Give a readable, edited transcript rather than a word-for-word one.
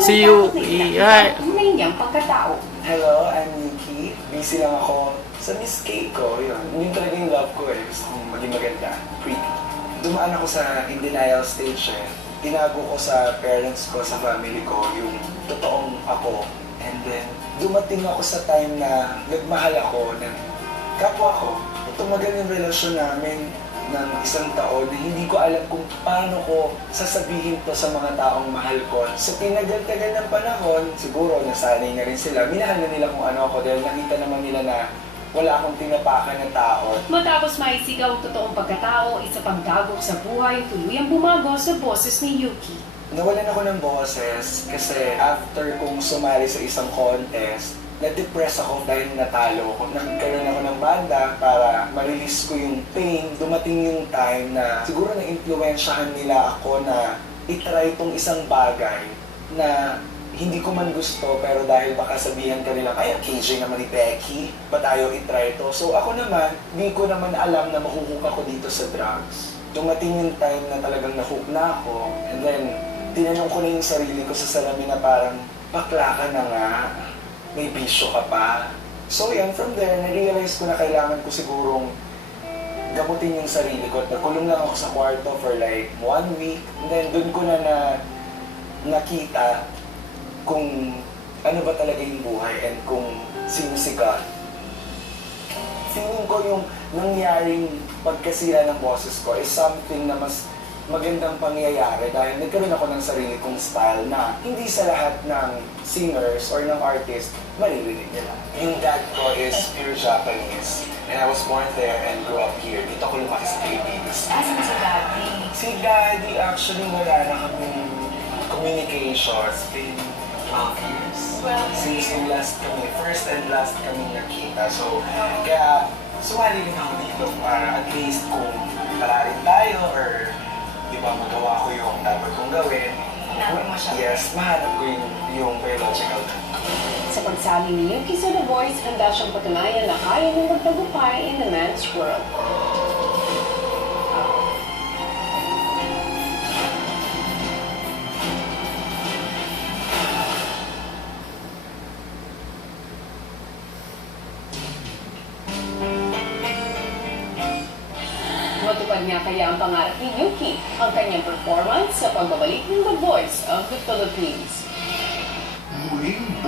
Si you, hi. Tunay niyang pagkatao. Hello, I'm Yuki. Busy lang ako sa Miss K ko. Yun talaga yung love ko eh. Gusto kong maging maganda, pretty. Dumaan ako sa in denial stage eh. Tinago ko sa parents ko, sa family ko, yung totoong ako. And then, dumating ako sa time na nagmahal ako ng kapwa ko. Tumagal yung relasyon namin ng isang taon na hindi ko alam kung paano ko sasabihin to sa mga taong mahal ko. Sa tinagal-tagal ng panahon, siguro nasanay na rin sila. Minahal na nila kung ano ako dahil nakita naman nila na wala akong tinapakan na tao. Matapos maisigaw ang totoong pagkatao, isa pang dagok sa buhay, tuluyang bumago sa boses ni Yuki. Nawalan ako ng boses kasi after kong sumali sa isang contest, na-depress ako dahil natalo ako. Nagkaroon ako ng banda para ma-release ko yung pain. Dumating yung time na siguro na-influensyahan nila ako na itry itong isang bagay na hindi ko man gusto, pero dahil baka sabihan ka nila, ay, KJ naman ni Becky, ba't ayaw itry ito? So ako naman, hindi ko naman alam na mahuhook ako dito sa drugs. Dumating yung time na talagang nahook na ako, and then tinanong ko na yung sarili ko sa salamin na parang, bakla ka na nga, may bisyo ka pa. So yan, from there, na-realize ko na kailangan ko sigurong gamutin yung sarili ko. Nagkulong lang ako sa kwarto for like 1 week. And then dun ko na nakita kung ano ba talaga yung buhay and kung sino si God. Feeling ko yung nangyaring pagkasira ng boses ko is something na mas magandang pangyayari dahil nagkaroon ako ng sarili kong style na hindi sa lahat ng singers or ng artist maririnig nila. Yung dad ko is pure Japanese and I was born there and grew up here. Dito ako lumaki sa Philippines. Asan si Daddy? Si Daddy actually wala na kaming communication. It's been 12 years. Since yung last kami, first and last kami nakita. So, kaya sumali rin ako dito para at least kung palarin tayo or di ba magawa ko yung dapat kong gawin. Hanapin mo siya. Yes, mahanap ko yung biological dad. Sa pagsali ni Yuki sa The Voice, handa siyang patunayan na kaya niyang magtagumpay in the man's world. Matupad niya kaya ang pangarap ni Yuki, ang kanyang performance sa pagbabalik ng The Voice of the Philippines.